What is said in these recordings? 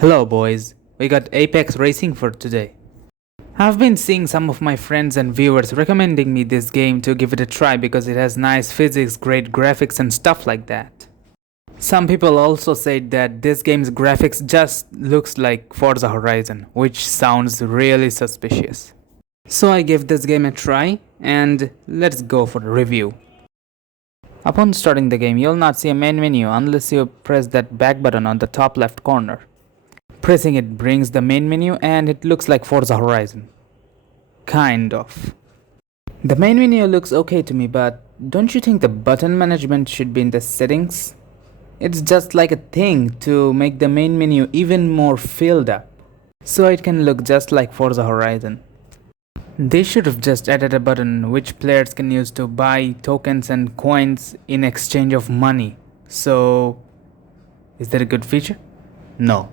Hello boys, we got Apex Racing for today. I've been seeing some of my friends and viewers recommending me this game to give it a try because it has nice physics, great graphics and stuff like that. Some people also said that this game's graphics just looks like Forza Horizon, which sounds really suspicious. So I gave this game a try and let's go for the review. Upon starting the game, you'll not see a main menu unless you press that back button on the top left corner. Pressing it brings the main menu and it looks like Forza Horizon. Kind of. The main menu looks okay to me, but don't you think the button management should be in the settings? It's just like a thing to make the main menu even more filled up, so it can look just like Forza Horizon. They should have just added a button which players can use to buy tokens and coins in exchange of money. So, is that a good feature? No.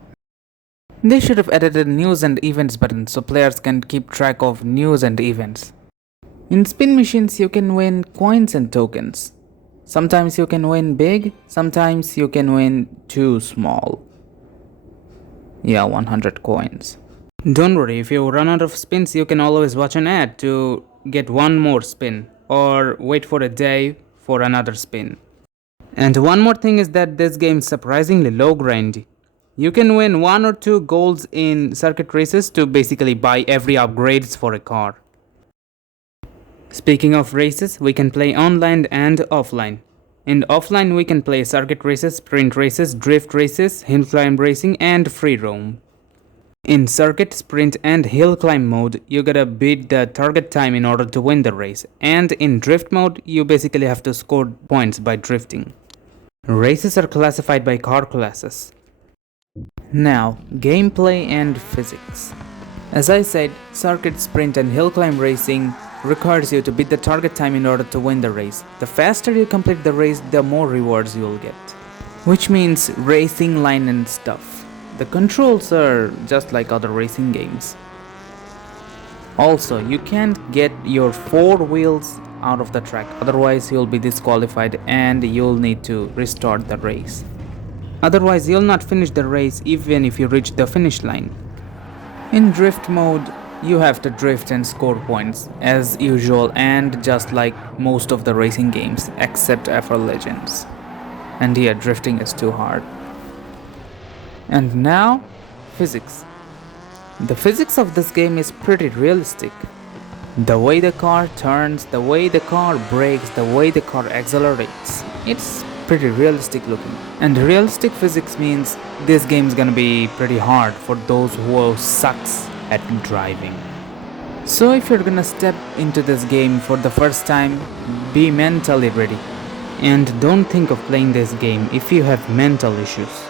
They should have added a news and events button so players can keep track of news and events. In spin machines you can win coins and tokens. Sometimes you can win big, sometimes you can win too small. Yeah, 100 coins. Don't worry, if you run out of spins you can always watch an ad to get one more spin or wait for a day for another spin. And one more thing is that this game is surprisingly low grindy. You can win 1 or 2 golds in circuit races to basically buy every upgrades for a car. Speaking of races, we can play online and offline. In offline we can play circuit races, sprint races, drift races, hill climb racing and free roam. In circuit, sprint and hill climb mode, you gotta beat the target time in order to win the race. And in drift mode, you basically have to score points by drifting. Races are classified by car classes. Now, gameplay and physics. As I said, circuit, sprint and hill climb racing requires you to beat the target time in order to win the race. The faster you complete the race, the more rewards you'll get. Which means racing line and stuff. The controls are just like other racing games. Also, you can't get your 4 wheels out of the track, otherwise you'll be disqualified and you'll need to restart the race. Otherwise, you'll not finish the race even if you reach the finish line. In drift mode, you have to drift and score points as usual and just like most of the racing games except FR Legends. And yeah, drifting is too hard. And now, physics. The physics of this game is pretty realistic. The way the car turns, the way the car brakes, the way the car accelerates. It's pretty realistic looking. And realistic physics means this game's gonna be pretty hard for those who sucks at driving. So if you're gonna step into this game for the first time, be mentally ready. And don't think of playing this game if you have mental issues.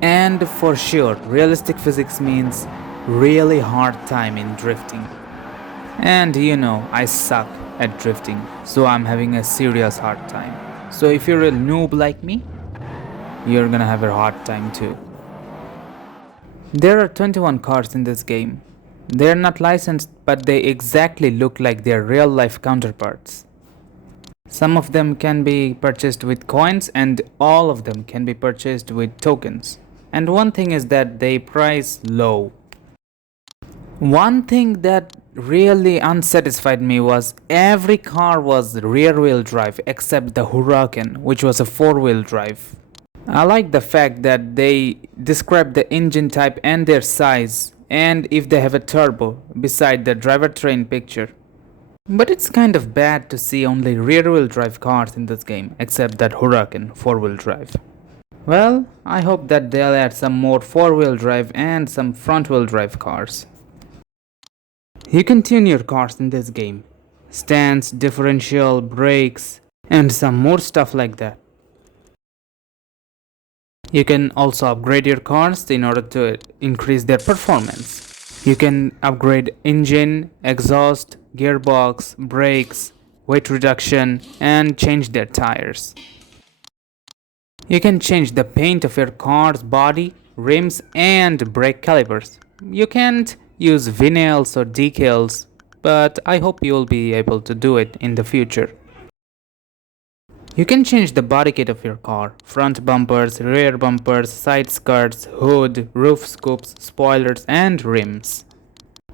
And for sure, realistic physics means really hard time in drifting. And you know, I suck at drifting, so I'm having a serious hard time. So if you're a noob like me, you're gonna have a hard time too. There are 21 cars in this game. They're not licensed, but they exactly look like their real life counterparts. Some of them can be purchased with coins and all of them can be purchased with tokens. And one thing is that they price low. One thing that really unsatisfied me was every car was rear wheel drive except the Huracan, which was a 4-wheel drive. I like the fact that they describe the engine type and their size and if they have a turbo beside the drivetrain picture. But it's kind of bad to see only rear wheel drive cars in this game except that Huracan 4-wheel drive. Well, I hope that they'll add some more 4-wheel drive and some front-wheel drive cars. You can tune your cars in this game. Stance, differential, brakes, and some more stuff like that. You can also upgrade your cars in order to increase their performance. You can upgrade engine, exhaust, gearbox, brakes, weight reduction, and change their tires. You can change the paint of your car's body, rims, and brake calipers. You can't use vinyls or decals, but I hope you'll be able to do it in the future. You can change the body kit of your car: front bumpers, rear bumpers, side skirts, hood, roof scoops, spoilers, and rims.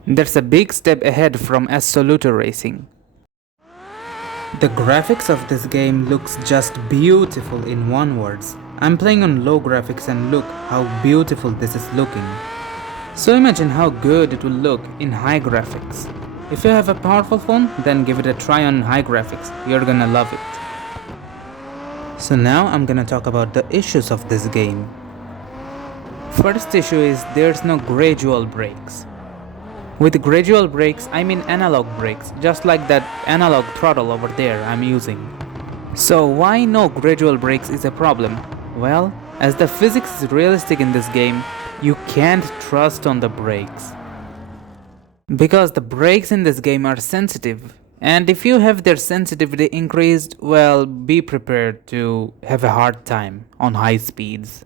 That's a big step ahead from Assoluto Racing. The graphics of this game looks just beautiful in one words. I'm playing on low graphics and look how beautiful this is looking. So imagine how good it will look in high graphics. If you have a powerful phone, then give it a try on high graphics. You're gonna love it. So now I'm gonna talk about the issues of this game. First issue is there's no gradual brakes. With gradual brakes, I mean analog brakes, just like that analog throttle over there I'm using. So why no gradual brakes is a problem? Well, as the physics is realistic in this game, you can't trust on the brakes. Because the brakes in this game are sensitive, and if you have their sensitivity increased, well, be prepared to have a hard time on high speeds.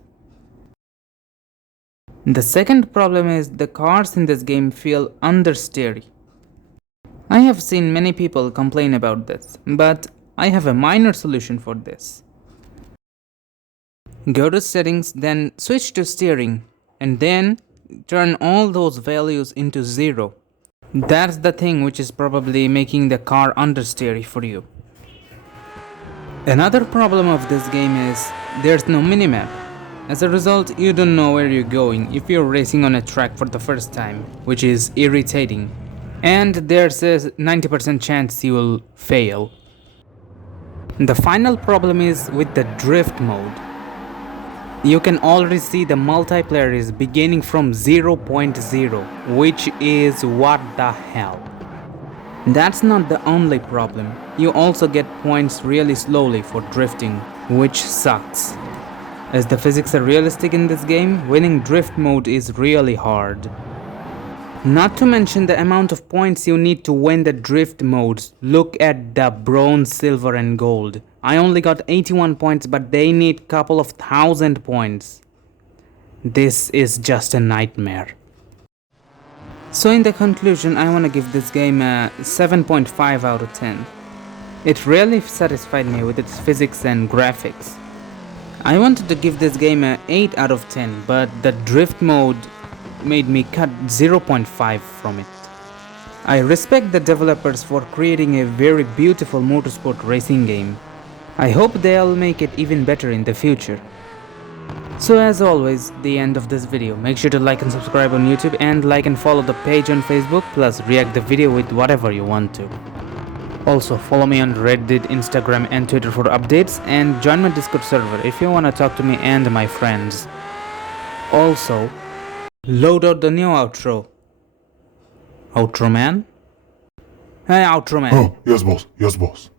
The second problem is the cars in this game feel understeery. I have seen many people complain about this, but I have a minor solution for this. Go to settings, then switch to steering, and then turn all those values into 0. That's the thing which is probably making the car understeery for you. Another problem of this game is there's no minimap. As a result, you don't know where you're going if you're racing on a track for the first time, which is irritating. And there's a 90% chance you will fail. The final problem is with the drift mode. You can already see the multiplayer is beginning from 0.0, which is what the hell. That's not the only problem. You also get points really slowly for drifting, which sucks. As the physics are realistic in this game, winning drift mode is really hard. Not to mention the amount of points you need to win the drift modes. Look at the bronze, silver and gold. I only got 81 points, but they need couple of thousand points. This is just a nightmare. So in the conclusion, I want to give this game a 7.5 out of 10. It really satisfied me with its physics and graphics. I wanted to give this game a 8 out of 10, but the drift mode made me cut 0.5 from it. I respect the developers for creating a very beautiful motorsport racing game. I hope they'll make it even better in the future. So as always, the end of this video. Make sure to like and subscribe on YouTube and like and follow the page on Facebook, plus react the video with whatever you want to. Also, follow me on Reddit, Instagram and Twitter for updates, and join my Discord server if you wanna talk to me and my friends. Also, load out the new outro. Outro man? Hey, outro man. Oh, yes boss, yes boss.